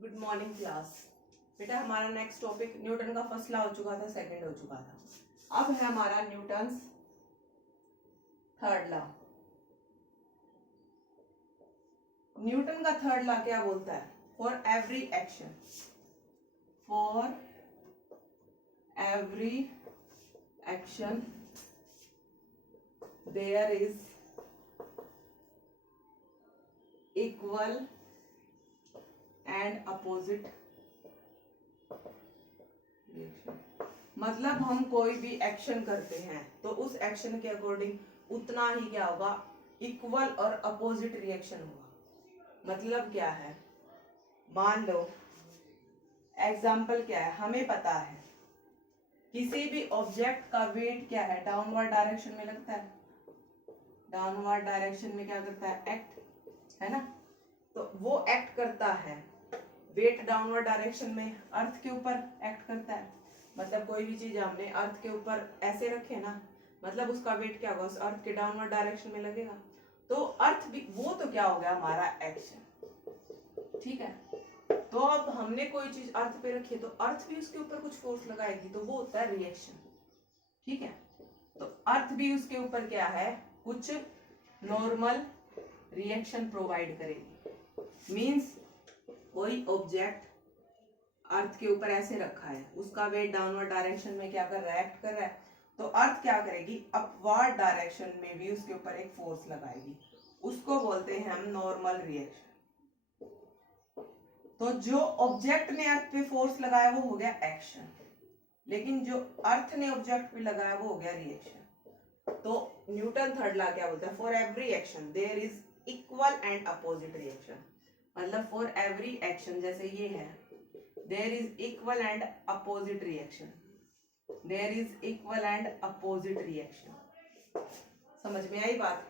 Good morning class. बेटा हमारा next topic Newton का फर्स्ट लॉ हो चुका था, सेकंड हो चुका था। अब है हमारा न्यूटन्स थर्ड लॉ। न्यूटन का थर्ड लॉ क्या बोलता है? For every action, for every action there is equal and opposite reaction. मतलब हम कोई भी एक्शन करते हैं तो उस एक्शन के अकॉर्डिंग उतना ही क्या होगा, इक्वल और अपोजिट रिएक्शन होगा। मतलब क्या है, मान लो एग्जाम्पल क्या है, हमें पता है किसी भी ऑब्जेक्ट का वेट क्या है, डाउनवर्ड डायरेक्शन में लगता है। डाउनवर्ड डायरेक्शन में क्या करता है, एक्ट, है ना। तो वो एक्ट करता है, वेट डाउनवर्ड डायरेक्शन में अर्थ के ऊपर एक्ट करता है। मतलब कोई भी चीज हमने अर्थ के ऊपर ऐसे रखे ना, मतलब उसका वेट क्या होगा, उस अर्थ के डाउनवर्ड डायरेक्शन में लगेगा। तो अर्थ भी, वो तो क्या हो गया हमारा एक्शन, ठीक है। तो अब हमने कोई चीज अर्थ पे रखी है तो अर्थ भी उसके ऊपर कुछ फोर्स लगाएगी, तो वो होता है रिएक्शन, ठीक है। तो अर्थ भी उसके ऊपर क्या है, कुछ नॉर्मल रिएक्शन प्रोवाइड करेगी। मींस कोई ऑब्जेक्ट अर्थ के ऊपर ऐसे रखा है, उसका वेट डाउनवर्ड डायरेक्शन में क्या कर रहा है, एक्ट कर रहा है। तो अर्थ क्या करेगी, अपवर्ड डायरेक्शन में भी उसके ऊपर एक फोर्स लगाएगी, उसको बोलते हैं हम नॉर्मल रिएक्शन। तो जो ऑब्जेक्ट ने अर्थ पे फोर्स लगाया वो हो गया एक्शन, लेकिन जो अर्थ ने ऑब्जेक्ट पे लगाया वो हो गया रिएक्शन। तो न्यूटन थर्ड लॉ क्या बोलता है, for every action there is equal and opposite reaction. मतलब फॉर एवरी एक्शन, जैसे ये है, there is equal and opposite reaction, there is equal and opposite reaction. समझ में आई बात?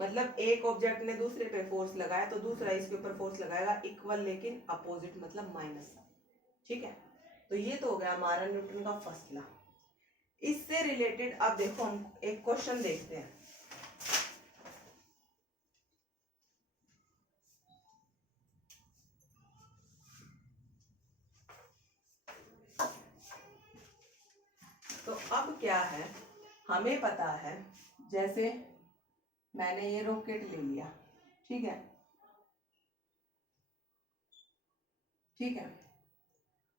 मतलब एक ऑब्जेक्ट ने दूसरे पे फोर्स लगाया तो दूसरा इसके ऊपर फोर्स लगाएगा, इक्वल लेकिन अपोजिट मतलब माइनस, ठीक है। तो ये तो हो गया हमारा न्यूटन का फर्स्ट लॉ। इससे रिलेटेड अब देखो हम एक क्वेश्चन देखते हैं। तो अब क्या है, हमें पता है, जैसे मैंने ये रॉकेट ले लिया, ठीक है, ठीक है।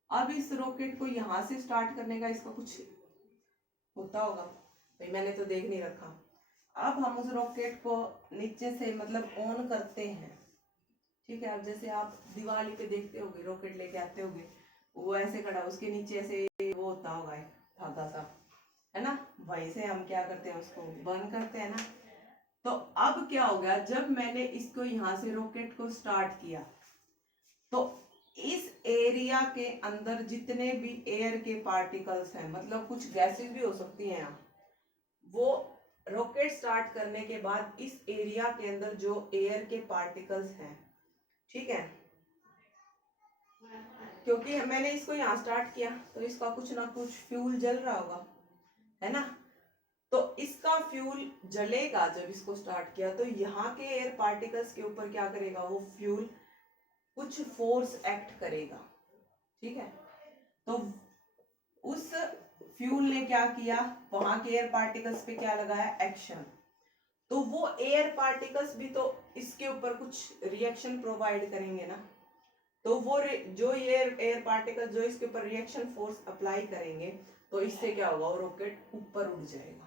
अब इस रॉकेट को यहां से स्टार्ट करने का इसका कुछ होता होगा भाई, मैंने तो देख नहीं रखा। अब हम उस रॉकेट को नीचे से मतलब ऑन करते हैं, ठीक है। अब जैसे आप दिवाली पे देखते होगे, रॉकेट लेके आते होगे, वो ऐसे खड़ा, उसके नीचे ऐसे वो होता होगा एक धागा सा, है ना। वहीं से हम क्या करते हैं, उसको बर्न करते हैं ना। तो अब क्या हो गया, जब मैंने इसको यहाँ से रॉकेट को स्टार्ट किया तो इस एरिया के अंदर जितने भी एयर के पार्टिकल्स हैं, मतलब कुछ गैसेस भी हो सकती हैं यहाँ, वो रॉकेट स्टार्ट करने के बाद इस एरिया के अंदर जो एयर के पार्टिकल्स हैं, ठीक है, क्योंकि मैंने इसको यहाँ स्टार्ट किया तो इसका कुछ ना कुछ फ्यूल जल रहा होगा, है ना। तो इसका फ्यूल जलेगा, जब इसको स्टार्ट किया तो यहाँ के एयर पार्टिकल्स के ऊपर क्या करेगा, वो फ्यूल कुछ फोर्स एक्ट करेगा, ठीक है। तो उस फ्यूल ने क्या किया, वहां के एयर पार्टिकल्स पे क्या लगाया, एक्शन। तो वो एयर पार्टिकल्स भी तो इसके ऊपर कुछ रिएक्शन प्रोवाइड करेंगे ना। तो वो जो एयर पार्टिकल जो इसके ऊपर रिएक्शन फोर्स अप्लाई करेंगे, तो इससे क्या होगा, वो रॉकेट ऊपर उड़ जाएगा।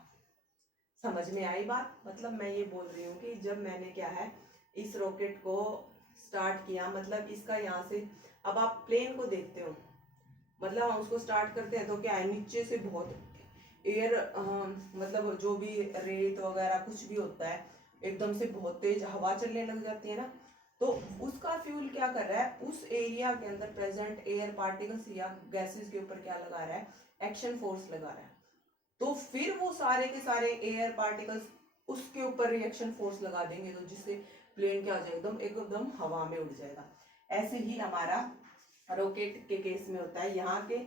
समझ में आई बात? मतलब मैं ये बोल रही हूँ कि जब मैंने क्या है, इस रॉकेट को स्टार्ट किया, मतलब इसका यहाँ से, अब आप प्लेन को देखते हो, मतलब हम उसको स्टार्ट करते हैं तो क्या है, नीचे से बहुत एयर मतलब जो भी रेत वगैरह कुछ भी होता है, एकदम से बहुत तेज हवा चलने लग जाती है ना। तो उसका फ्यूल क्या कर रहा है, उस एरिया के अंदर प्रेजेंट एयर पार्टिकल्स या गैसेस के ऊपर क्या लगा रहा है, एक्शन फोर्स लगा रहा है। तो फिर वो सारे के सारे एयर पार्टिकल्स उसके ऊपर रिएक्शन फोर्स लगा देंगे, तो जिससे प्लेन क्या हो जाएगा, एकदम एकदम हवा में उड़ जाएगा। ऐसे ही हमारा रॉकेट के केस में होता है, यहाँ के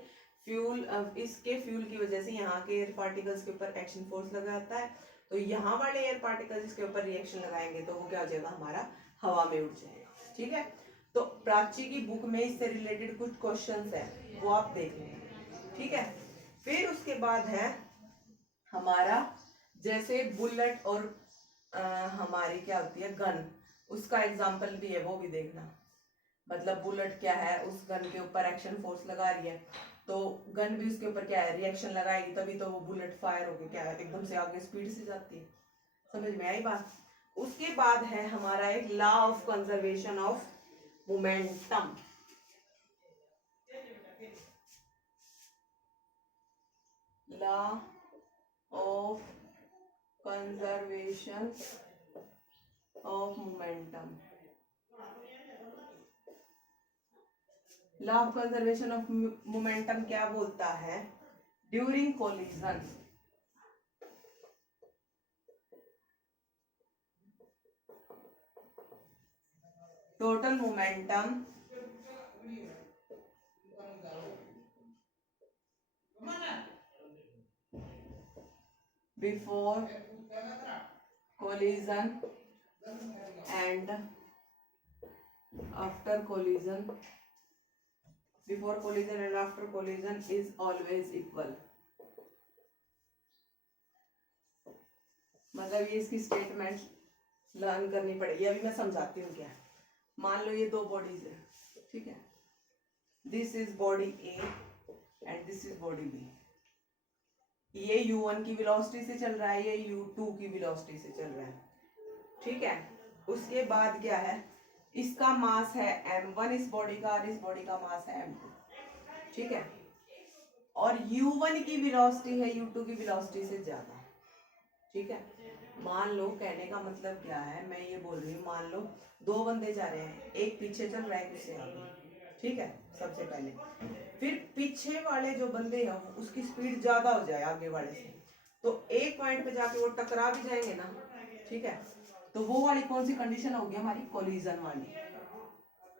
फ्यूल, इसके फ्यूल की वजह से यहाँ के एयर पार्टिकल्स के ऊपर एक्शन फोर्स लगाता है, तो यहाँ वाले एयर पार्टिकल्स इसके ऊपर रिएक्शन लगाएंगे तो वो क्या हो जाएगा, हमारा हवा में उड़ जाएगा, ठीक है। तो प्राची की बुक में इससे रिलेटेड कुछ क्वेश्चंस है, वो आप देख लें, ठीक है। फिर उसके बाद है हमारा जैसे बुलेट और हमारी क्या होती है गन, उसका एग्जाम्पल भी है, वो भी देखना। मतलब बुलेट क्या है, उस गन के ऊपर एक्शन फोर्स लगा रही है, तो गन भी उसके ऊपर क्या है, रिएक्शन लगाएगी, तभी तो वो बुलेट फायर होके क्या है एकदम से आगे स्पीड से जाती है। समझ में आई बात। उसके बाद है हमारा एक law of conservation of momentum. Law of conservation of momentum. Law of conservation of momentum क्या बोलता है, during collision total momentum before collision and after collision, before collision and after collision is always equal। मतलब ये इसकी statement learn करनी पड़ेगी, अभी मैं समझाती हूँ क्या है। मान लो ये दो बॉडीज है, ठीक है, this is body A and this is body B. ये u1 की वेलोसिटी से चल रहा है, ये u2 की वेलोसिटी से चल रहा है, ठीक है। उसके बाद क्या है, इसका मास है m1 इस बॉडी का, और इस बॉडी का मास है m2, ठीक है। और u1 की वेलोसिटी है u2 की वेलोसिटी से ज्यादा, ठीक है। मान लो, कहने का मतलब क्या है, मैं ये बोल रही हूँ, मान लो दो बंदे जा रहे हैं, एक पीछे चल रहा है, एक उससे आगे, ठीक है, सबसे पहले। फिर पीछे वाले जो बंदे हैं उसकी स्पीड ज्यादा हो जाए आगे वाले से, तो एक पॉइंट पे जाके वो टकरा भी जाएंगे ना, ठीक है। तो वो वाली कौन सी कंडीशन होगी हमारी, कोलिजन वाली।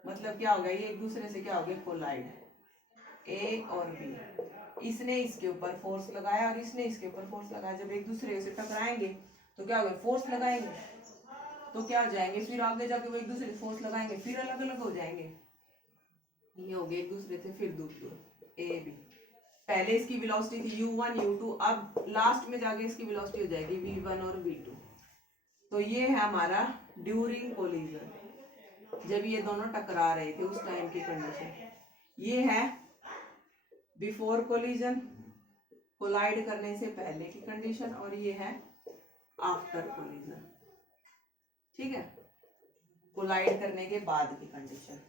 मतलब क्या हो गया, ये एक दूसरे से क्या हो गया, कोलाइड, ए और बी। इसने इसके ऊपर फोर्स लगाया और इसने इसके ऊपर फोर्स लगाया, जब एक दूसरे से टकराएंगे तो क्या हो गया, फोर्स लगाएंगे तो क्या हो जाएंगे, फिर आगे जाके वो एक दूसरे से फोर्स लगाएंगे, फिर अलग अलग हो जाएंगे, ये हो गया एक दूसरे से फिर दूर दूर, ए बी। पहले इसकी वेलोसिटी थी u1 u2, अब लास्ट में जाके इसकी वेलोसिटी हो जाएगी v1 और v2। तो ये है हमारा ड्यूरिंग कोलिजन, जब ये दोनों टकरा रहे थे उस टाइम की कंडीशन। ये है बिफोर कोलिजन, कोलाइड करने से पहले की कंडीशन, और ये है आफ्टर कोलिजन, ठीक है, कोलाइड करने के बाद की कंडीशन।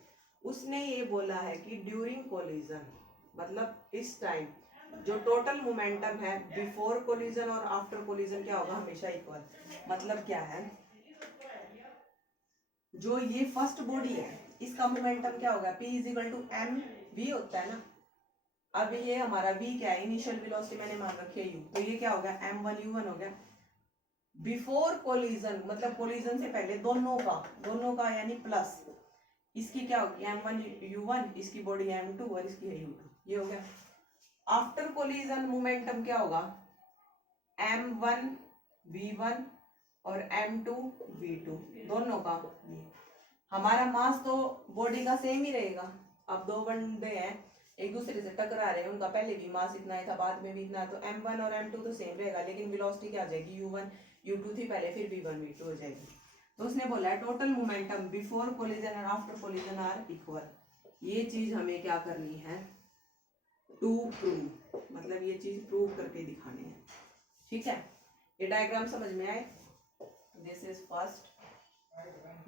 उसने ये बोला है कि ड्यूरिंग कोलिजन मतलब इस टाइम जो टोटल मोमेंटम है बिफोर कोलिजन और आफ्टर कोलिजन क्या होगा, हमेशा इक्वल। मतलब क्या है, जो ये फर्स्ट बॉडी है इसका मोमेंटम क्या होगा, p is equal to M V होता है ना। अब ये हमारा v क्या है, इनिशियल वेलोसिटी मैंने मान रखी है u, तो ये क्या हो गया, m1 u1 हो गया। बिफोर कोलिजन मतलब कोलिजन से पहले दोनों का यानी प्लस, इसकी क्या होगी m1 u1, इसकी बॉडी m2 और इसकी है u2, ये हो गया। आफ्टर कोलिजन मोमेंटम क्या होगा, m1 v1 और m2 v2, दोनों का। ये हमारा मास तो बॉडी का सेम ही रहेगा। अब दो बंदे हैं एक दूसरे से टकरा रहे हैं, उनका पहले भी मास इतना ही था, बाद में भी इतना, तो m1 और m2 तो सेम रहेगा, लेकिन वेलोसिटी क्या आ जाएगी, u1 u2 थी पहले, फिर v1 v2 हो जाएगी। तो उसने बोला है टोटल मोमेंटम बिफोर कोलिजन और आफ्टर कोलिजन आर इक्वल। ये चीज हमें क्या करनी है, टू प्रूव, मतलब ये चीज प्रूव करके दिखानी है, ठीक है। ये डायग्राम समझ में आए, this is first,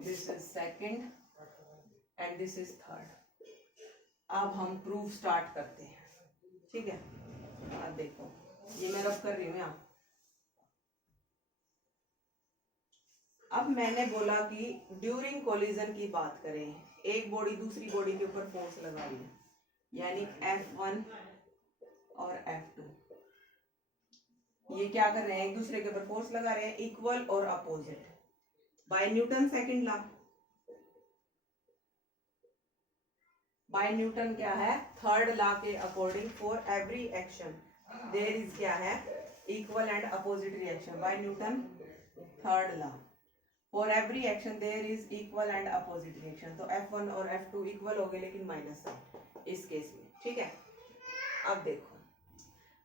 this is second and this is third. अब हम प्रूफ स्टार्ट करते हैं, ठीक है। अब देखो ये मैं रब कर रही हूँ यहाँ। अब मैंने बोला कि ड्यूरिंग कोलिजन की बात करें, एक बॉडी दूसरी बॉडी के ऊपर फोर्स लगा रही है, यानी F1 और F2, ये क्या कर रहे हैं, एक दूसरे के ऊपर फोर्स लगा रहे हैं, इक्वल और opposite, by Newton second law. By Newton क्या है, थर्ड लॉ के according for every action there is क्या है, equal and opposite reaction, by Newton third law. For every action there is equal and opposite reaction. तो F1 और F2 equal हो गए लेकिन माइनस साइन इस केस में, ठीक है। अब देखो,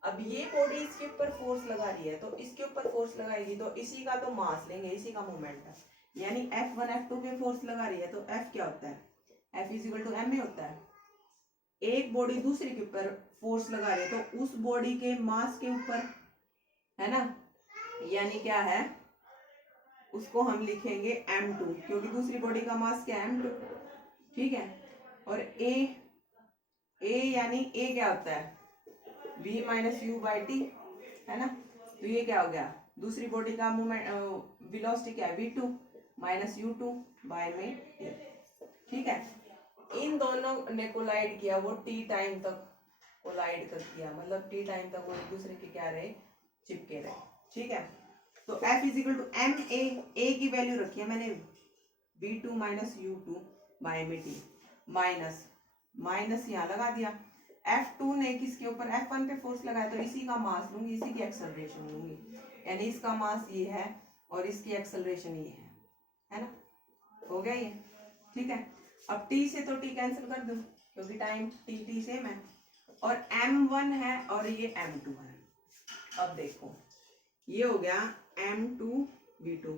अब ये बॉडी इसके ऊपर फोर्स लगा रही है, तो इसके ऊपर फोर्स लगाएगी तो इसी का तो मास लेंगे, इसी का मोमेंट है, यानी F1 F2 पे फोर्स लगा रही है तो F क्या होता है, F is equal to M होता है। एक बॉडी दूसरे के ऊपर फोर्स लगा रही है तो उस बॉडी के मास के ऊपर, है ना, यानी क्या है, उसको हम लिखेंगे M2, क्योंकि दूसरी बॉडी का मास क्या है, M2, ठीक है। और A यानी A क्या होता है, V minus you by T, है ना। तो ये क्या हो गया, दूसरी बॉडी का मूवमेंट वेलोसिटी क्या है, V2 माइनस U2 बाय में T, ठीक है। इन दोनों ने कोलाइड किया, वो T टाइम तक कोलाइड कर किया, मतलब T टाइम तक वो एक दूसरे के क्या रहे, चिपके रहे, ठीक है। तो F is equal to M A की वैल्यू रखी है मैंने V2 माइनस U2 बाय में T, माइनस यहाँ लगा दिया। F2 ने किसके ऊपर, F1 पे फोर्स लगाया तो इसी का मास लूंगी, इसी की एक्सेलरेशन लूंगी, यानी इसका मास ये है और इसकी एक्सेलरेशन ये है ना, हो गया ये, ठीक है। अब T से तो T कैंसिल कर दूं क्योंकि टाइम T सेम है, और M1 है और ये M2 है। अब देखो ये हो गया M2 V2,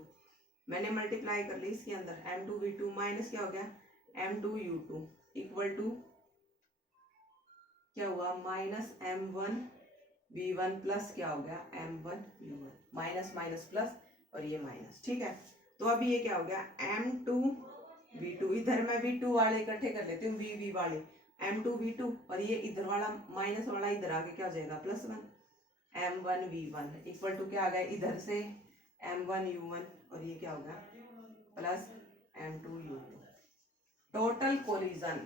मैंने मल्टीप्लाई कर ली इसके अंदर, M2 V2 माइनस क्या हो गया, M2 U2 इक्वल टू क्या हुआ, माइनस M1 V1 प्लस क्या हो गया, M1 U1, minus minus plus और ये माइनस, ठीक है। तो अभी ये क्या हो गया, M2 V2, इधर मैं V2 वाले इकट्ठे कर लेती हूँ, V वाले, M2 V2, और ये इधर वाला माइनस वाला इधर आके क्या हो जाएगा, +1 M1 V1 इक्वल टू क्या आ गया, इधर से M1 U1 और ये क्या हो गया, plus M2 U2। Total collision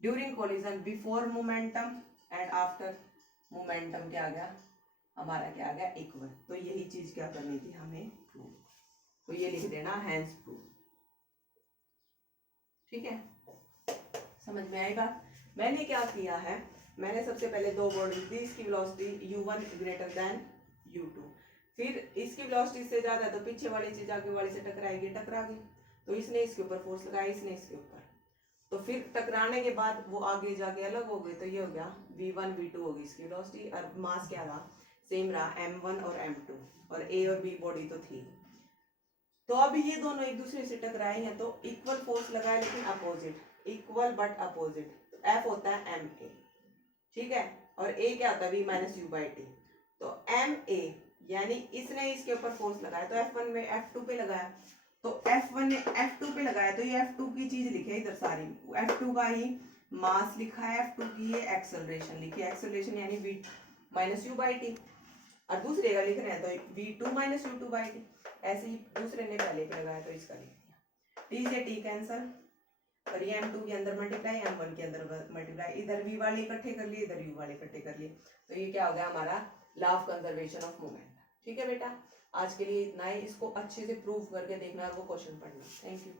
during collision before momentum and after momentum क्या आ गया, हमारा क्या आ गया, इक्वल। तो यही चीज क्या करनी थी हमें, प्रूव, तो ये लिख देना हैंस प्रूव, ठीक है। समझ में आई बात। मैंने क्या किया है, मैंने सबसे पहले दो बॉडी दी, इसकी velocity U1 greater than U2, फिर इसकी वेलोसिटी से ज्यादा है तो पीछे वाली चीज आगे वाली से टकराएगी, टकरा गई, तो इसने इसके ऊपर फोर्स लगाया, इसने इसके ऊपर, तो फिर टकराने के बाद वो आगे जाके अलग हो गई, तो ये हो गया V1 V2 होगी इसकी वेलोसिटी, और मास क्या रहा, सेम रहा, M1 और M2, और A और B बॉडी तो थी। तो अब ये दोनों एक दूसरे से टकराए हैं तो इक्वल फोर्स लगाए लेकिन opposite, equal but opposite, F होता है MA, ठीक है, और A क्या होता है, V minus you by T. तो MA यानी इसने इसके ऊपर फोर्स लगाया, तो F1 में F2 पे लगाया, तो F1 ने F2 पे लगाया, तो ये F2 की चीज लिखी है इधर सारी, F2 का ही मास लिखा है, F2 की ये एक्सेलरेशन लिखी है, एक्सेलरेशन यानी V minus you by T, और दूसरे का लिख रहे हैं तो V2 minus U2 by T, ऐसे ही दूसरे ने पहले पे लगाया तो इसका लिख दिया, T से T कैंसल, और ये M2 के अंदर मल्टीप्लाई, M1 के अंदर मल्टीप्लाई, इधर V वाले इकट्ठे कर लिए, इधर U वाले इकट्ठे कर लिए, तो ये क्या हो गया हमारा law of conservation of moment, ठीक है बेटा। आज के लिए इतना ही, इसको अच्छे से प्रूव करके देखना और वो क्वेश्चन पढ़ना। Thank you.